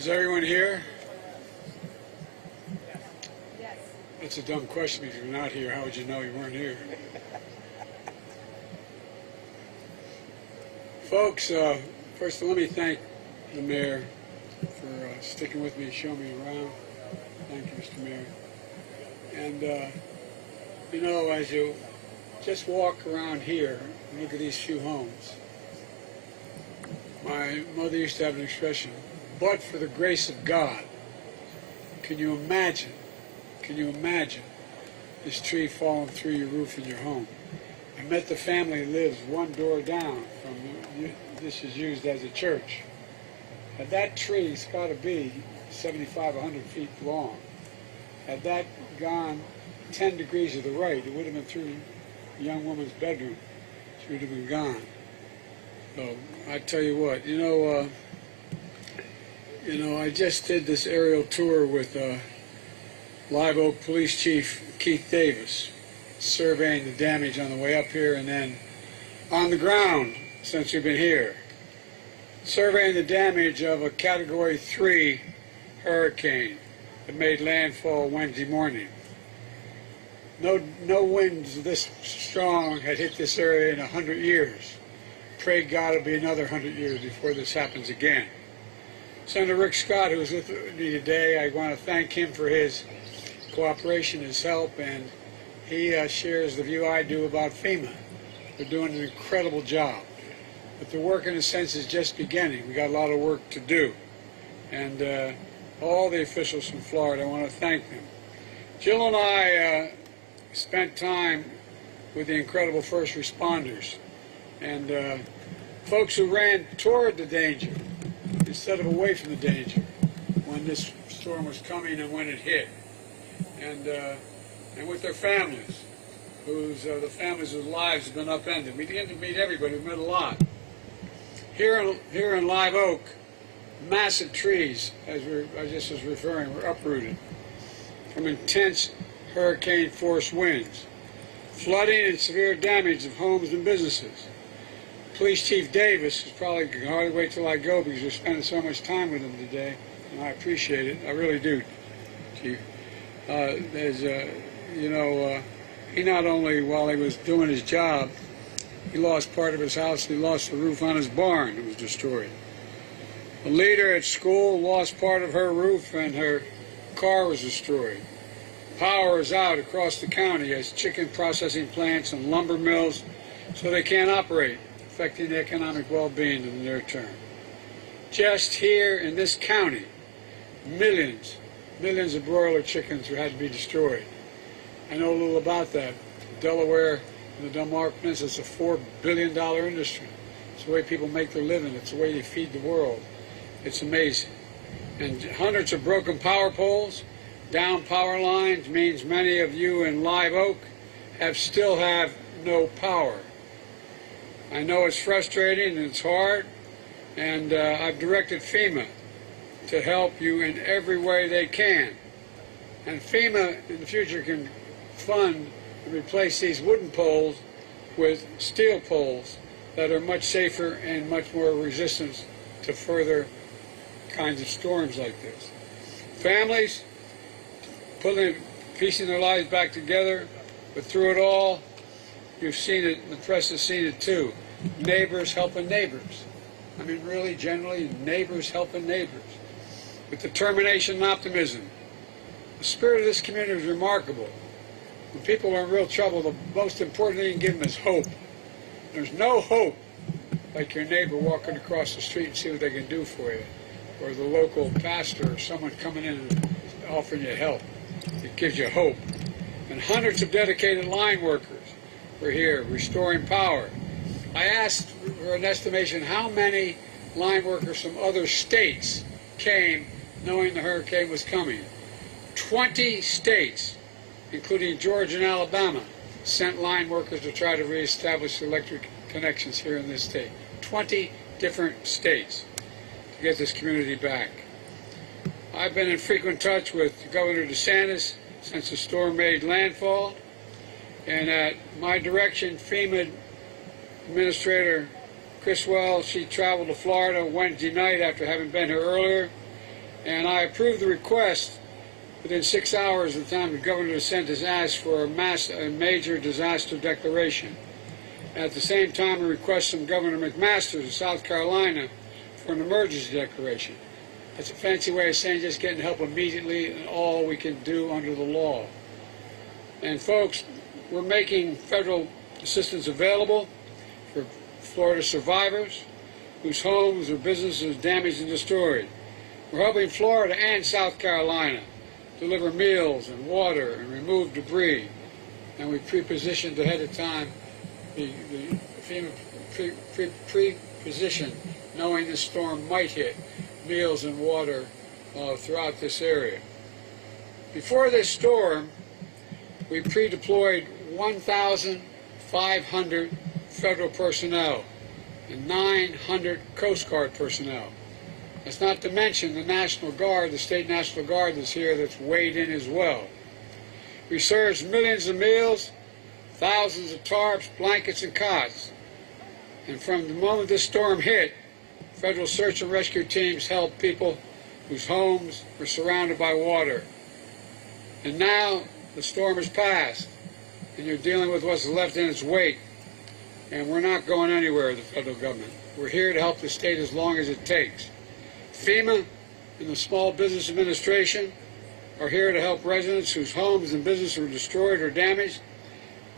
Is everyone here? That's a dumb question. If you're not here, how would you know you weren't here? Folks, first of all, let me thank the mayor for sticking with me and showing me around. Thank you, Mr. Mayor. And, you know, as you just walk around here and look at these few homes, my mother used to have an expression, but for the grace of God. Can you imagine this tree falling through your roof in your home? I met the family who lives one door down from, this is used as a church. Had that tree, it's got to be 75, 100 feet long. Had that gone 10 degrees to the right, it would have been through a young woman's bedroom. She would have been gone. So I tell you what, you know, I just did this aerial tour with Live Oak Police Chief Keith Davis, surveying the damage on the way up here and then on the ground since we've been here, surveying the damage of a Category 3 hurricane that made landfall Wednesday morning. No winds this strong had hit this area in 100 years. Pray God it'll be another 100 years before this happens again. Senator Rick Scott, who's with me today, I want to thank him for his cooperation, his help, and he shares the view I do about FEMA. They're doing an incredible job. But the work, in a sense, is just beginning. We got a lot of work to do. And all the officials from Florida, I want to thank them. Jill and I spent time with the incredible first responders and folks who ran toward the danger instead of away from the danger when this storm was coming and when it hit. And with their families, the families whose lives have been upended. We didn't meet everybody, we met a lot. Here in Live Oak, massive trees, as I just was referring, were uprooted from intense hurricane-force winds, flooding and severe damage of homes and businesses. Police Chief Davis is probably can hardly wait till I go because we're spending so much time with him today, and I appreciate it. I really do, Chief. He not only, while he was doing his job, he lost part of his house, he lost the roof on his barn. It was destroyed. A leader at school lost part of her roof and her car was destroyed. Power is out across the county as chicken processing plants and lumber mills, so they can't operate, affecting the economic well-being in the near term. Just here in this county, millions of broiler chickens had to be destroyed. I know a little about that. Delaware and the Delmarva Peninsula, it's a $4 billion industry. It's the way people make their living. It's the way they feed the world. It's amazing. And hundreds of broken power poles, down power lines means many of you in Live Oak still have no power. I know it's frustrating and it's hard, and I've directed FEMA to help you in every way they can. And FEMA in the future can fund and replace these wooden poles with steel poles that are much safer and much more resistant to further kinds of storms like this. Families piecing their lives back together, but through it all, you've seen it, the press has seen it too. Neighbors helping neighbors. I mean, really, generally, neighbors helping neighbors. With determination and optimism. The spirit of this community is remarkable. When people are in real trouble, the most important thing you can give them is hope. There's no hope like your neighbor walking across the street and see what they can do for you, or the local pastor or someone coming in and offering you help. It gives you hope. And hundreds of dedicated line workers were here restoring power. I asked for an estimation how many line workers from other states came knowing the hurricane was coming. 20 states, including Georgia and Alabama, sent line workers to try to reestablish electric connections here in this state. 20 different states to get this community back. I've been in frequent touch with Governor DeSantis since the storm made landfall, and at my direction, FEMA Administrator Criswell, she traveled to Florida Wednesday night after having been here earlier, and I approved the request within 6 hours of the time the Governor DeSantis asked for a major disaster declaration. At the same time, I requested from Governor McMaster of South Carolina for an emergency declaration. That's a fancy way of saying just getting help immediately and all we can do under the law. And folks, we're making federal assistance available for Florida survivors whose homes or businesses are damaged and destroyed. We're helping Florida and South Carolina deliver meals and water and remove debris. And we pre-positioned ahead of time, the FEMA pre-positioned, knowing this storm might hit, meals and water throughout this area. Before this storm, we pre-deployed 1,500 federal personnel and 900 Coast Guard personnel. That's not to mention the National Guard, the State National Guard that's here that's weighed in as well. We served millions of meals, thousands of tarps, blankets, and cots. And from the moment this storm hit, federal search and rescue teams helped people whose homes were surrounded by water. And now the storm has passed, and you're dealing with what's left in its wake. And we're not going anywhere, the federal government. We're here to help the state as long as it takes. FEMA and the Small Business Administration are here to help residents whose homes and businesses were destroyed or damaged,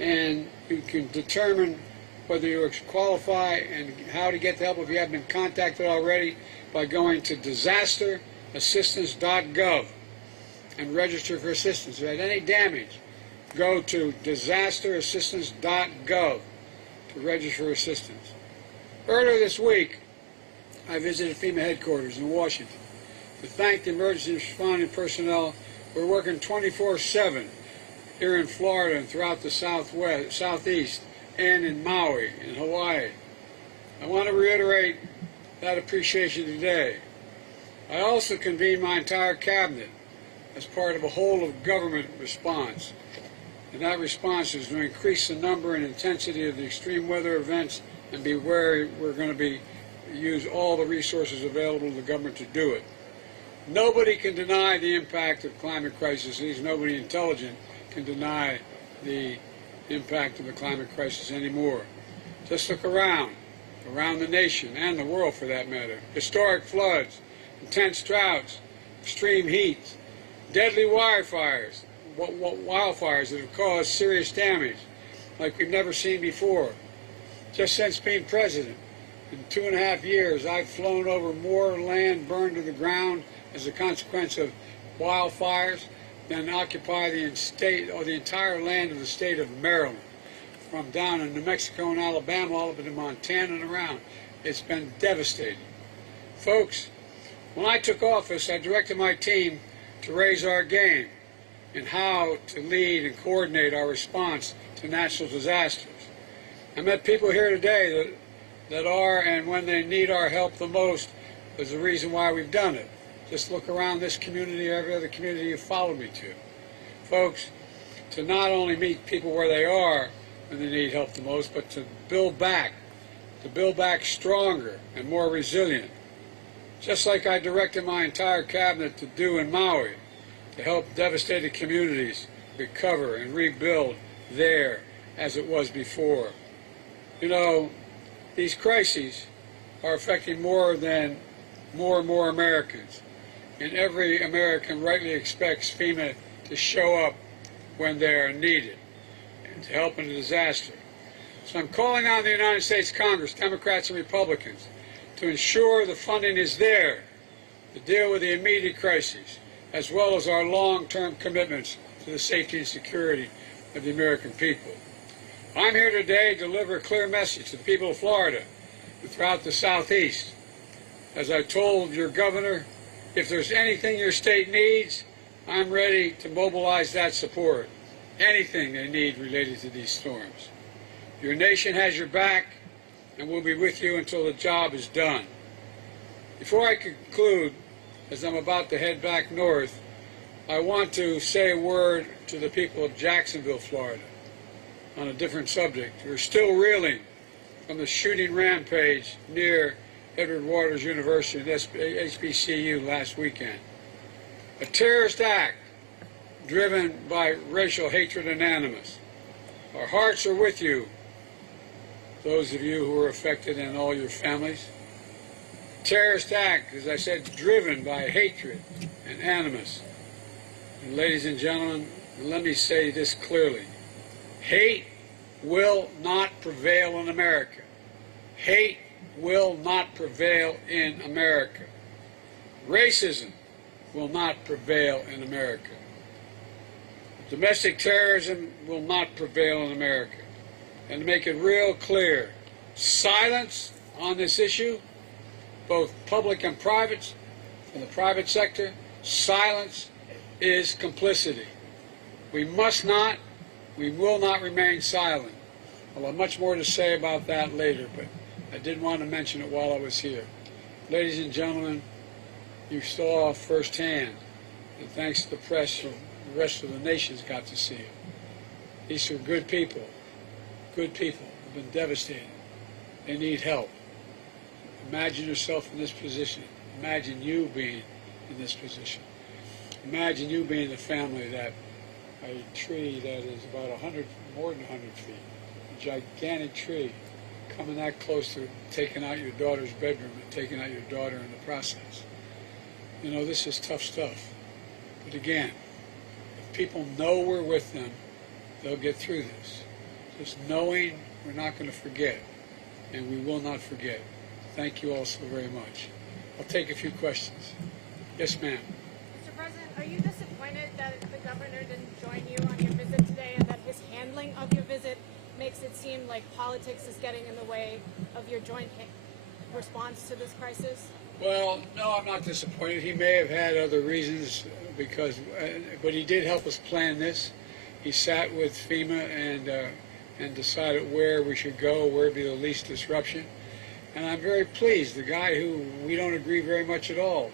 and you can determine whether you qualify and how to get the help if you haven't been contacted already by going to disasterassistance.gov and register for assistance. If you had any damage, go to disasterassistance.gov to register for assistance. Earlier this week, I visited FEMA headquarters in Washington to thank the emergency responding personnel who are working 24/7 here in Florida and throughout the southeast, and in Maui and Hawaii. I want to reiterate that appreciation today. I also convened my entire cabinet as part of a whole-of-government response. And that response is to increase the number and intensity of the extreme weather events and be wary we're going to use all the resources available to the government to do it. Nobody can deny the impact of climate crisis. At least nobody intelligent can deny the impact of the climate crisis anymore. Just look around the nation and the world for that matter. Historic floods, intense droughts, extreme heat, deadly wildfires that have caused serious damage like we've never seen before. Just since being president, in 2.5 years, I've flown over more land burned to the ground as a consequence of wildfires than occupy the entire land of the state of Maryland, from down in New Mexico and Alabama all up into Montana and around. It's been devastating. Folks, when I took office, I directed my team to raise our game in how to lead and coordinate our response to natural disasters. I met people here today that are, and when they need our help the most, is the reason why we've done it. Just look around this community or every other community you followed me to. Folks, to not only meet people where they are when they need help the most, but to build back stronger and more resilient. Just like I directed my entire cabinet to do in Maui, to help devastated communities recover and rebuild there as it was before. You know, these crises are affecting more and more Americans. And every American rightly expects FEMA to show up when they are needed and to help in a disaster. So I'm calling on the United States Congress, Democrats and Republicans, to ensure the funding is there to deal with the immediate crises, as well as our long-term commitments to the safety and security of the American people. I'm here today to deliver a clear message to the people of Florida and throughout the Southeast. As I told your governor, if there's anything your state needs, I'm ready to mobilize that support. Anything they need related to these storms. Your nation has your back, and we'll be with you until the job is done. Before I conclude, as I'm about to head back north, I want to say a word to the people of Jacksonville, Florida, on a different subject. We're still reeling from the shooting rampage near Edward Waters University and HBCU last weekend. a terrorist act driven by racial hatred and animus. Our hearts are with you, those of you who are affected and all your families. Terrorist act, as I said, driven by hatred and animus. And ladies and gentlemen, let me say this clearly. Hate will not prevail in America. Hate will not prevail in America. Racism will not prevail in America. Domestic terrorism will not prevail in America. And to make it real clear, silence on this issue, both public and private, from the private sector, silence is complicity. We must not, we will not remain silent. I'll have much more to say about that later, but I did want to mention it while I was here. Ladies and gentlemen, you saw firsthand, and thanks to the press, the rest of the nations got to see it. These are good people have been devastated. They need help. Imagine yourself in this position. Imagine you being in this position. Imagine you being the family that a tree that is about more than 100 feet, a gigantic tree, coming that close to taking out your daughter's bedroom and taking out your daughter in the process. You know, this is tough stuff. But again, if people know we're with them, they'll get through this. Just knowing we're not going to forget, and we will not forget. Thank you all so very much. I'll take a few questions. Yes, ma'am. Mr. President, are you disappointed that the governor didn't join you on your visit today and that his handling of your visit makes it seem like politics is getting in the way of your joint response to this crisis? Well, no, I'm not disappointed. He may have had other reasons, but he did help us plan this. He sat with FEMA and decided where we should go, where would be the least disruption. And I'm very pleased. The guy who we don't agree very much at all,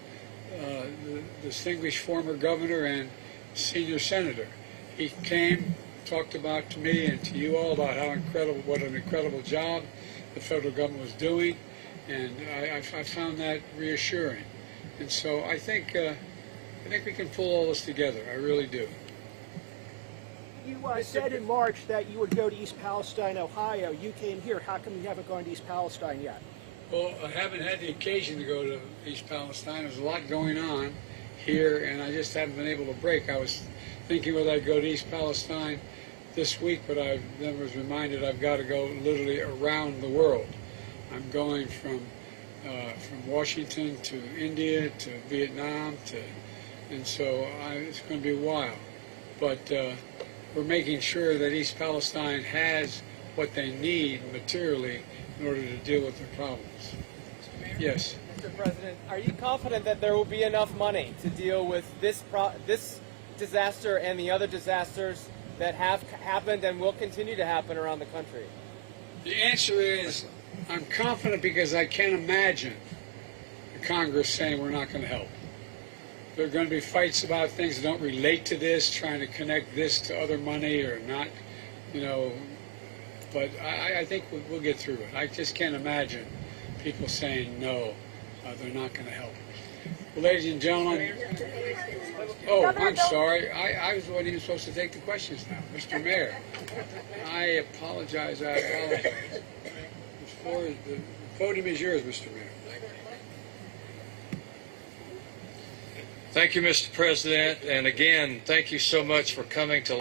the distinguished former governor and senior senator, he came, talked about to me and to you all about what an incredible job the federal government was doing, and I found that reassuring. And so I think we can pull all this together. I really do. You said in March that you would go to East Palestine, Ohio. You came here. How come you haven't gone to East Palestine yet? Well, I haven't had the occasion to go to East Palestine. There's a lot going on here, and I just haven't been able to break. I was thinking whether I'd go to East Palestine this week, but I then was reminded I've got to go literally around the world. I'm going from Washington to India to Vietnam and so it's going to be a while. But we're making sure that East Palestine has what they need materially in order to deal with their problems. Yes. Mr. President, are you confident that there will be enough money to deal with this disaster and the other disasters that have happened and will continue to happen around the country? The answer is I'm confident because I can't imagine the Congress saying we're not going to help. There are going to be fights about things that don't relate to this, trying to connect this to other money or not, you know. But I think we'll get through it. I just can't imagine people saying no, they're not going to help. Well, ladies and gentlemen, oh, I'm sorry. I wasn't even supposed to take the questions now. Mr. Mayor, I apologize. The podium is yours, Mr. Mayor. Thank you, Mr. President, and again, thank you so much for coming to